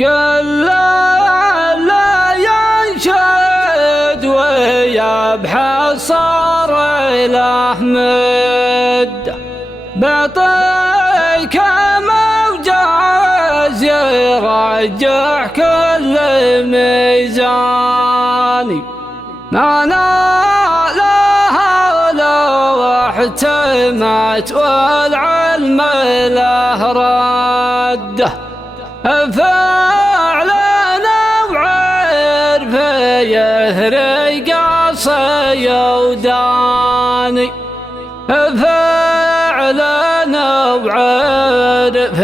قل لا ينشد ويبحث صار له مد بعطيك موجز يرجح كل ميزاني ما نالها لو احتمت والعلم له رده فعلنا وعرف يهري قصي وداني فعلنا وعرف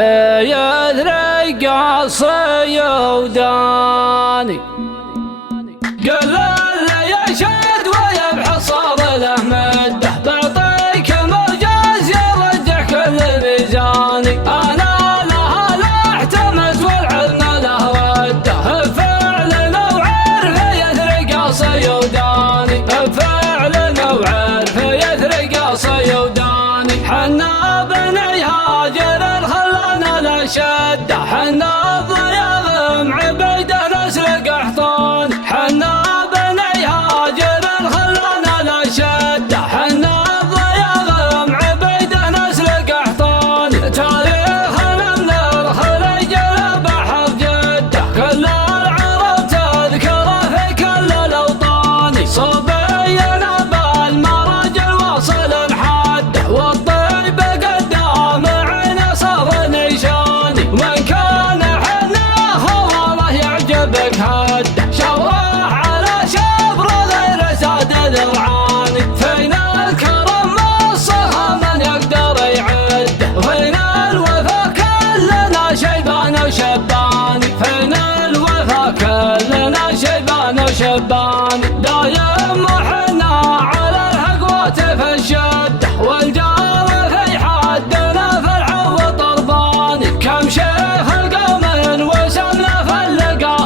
يهري قصي وداني قل لا يشهد ويبحث صار له مده بعطيك موجز يرجح كل ميزاني انا حنا بني هاجر الخلنا لا شده حنا ضياغم عبيده نسل قحطان حنا بني هاجر الخلنا لا شده حنا ضياغم عبيده نسل قحطان تاريخنا من الخليج لبحر جده كل العرب تذكره في كل الاوطان صبينا بالمراجل واصل الحد شواه على شبر غير ساد ذرعاني فين الكرم مصها من يقدر يعده فين الوفا كلنا شيبان وشباني فين الوفا كلنا شيبان وشباني دايم وحنا على الحقوة في الشده والجار في حدنا في العو طرباني كم شيخ القوم وسمنا في اللقا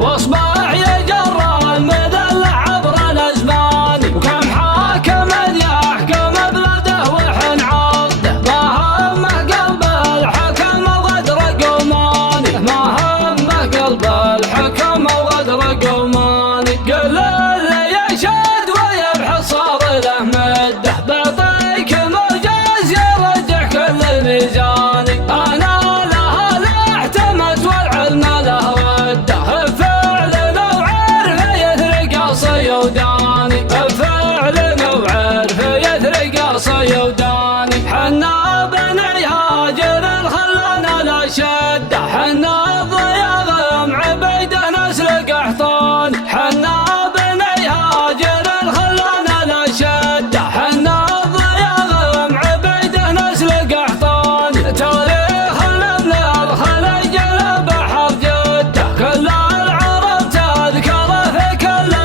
واصبح يجرى المذلة عبر الازمان وكم حاكم يحكم بلده وحن عقده ما همه قلب الحكم وغدر قوماني ما همه قلب الحكم وغدر قوماني قل اللي يشهد ويبحث صار له مده بعطيك موجز يرجح كل ميزاني انا لها لا اعتمت والعلم له رده وداني فعلنا وعرف يثري قصي وداني حنا بني هاجر الخلنا لا شده حنا ضياغم عبيده نسل قحطان حنا بني هاجر الخلنا لا شده حنا ضياغم عبيده نسل قحطان تاريخنا من الخليج لبحر جده كل العرب تذكره في كل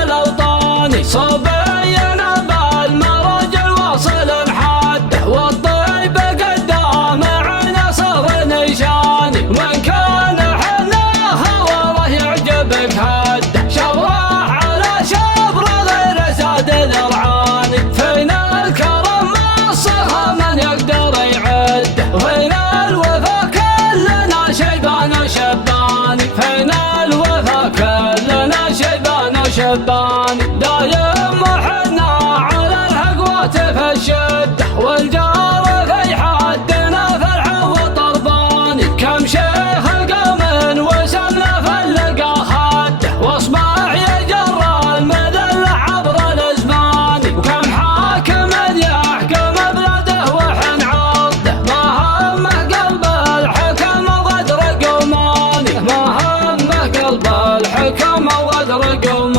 صبينا بالمراجل واصل الحد والطيب قدام عنا صار نشاني وان كان حنا خواله يعجبك هده شواه على شبر غير ساد ذرعاني فين الكرم مصها من يقدر يعده فين الوفا كلنا شيبان وشباني فين الوفا كلنا شيبان وشباني دايم وحنا على الحقوة في الشده والجار في حدنا في العو طرباني كم شيخ القوم وسمنا في اللقا خده واصبح يجرى المذلة عبر الازمان وكم حاكم يحكم بلده وحن عقده ما همه قلب الحكم وغدر قوماني ما همه قلب الحكم وغدر قوماني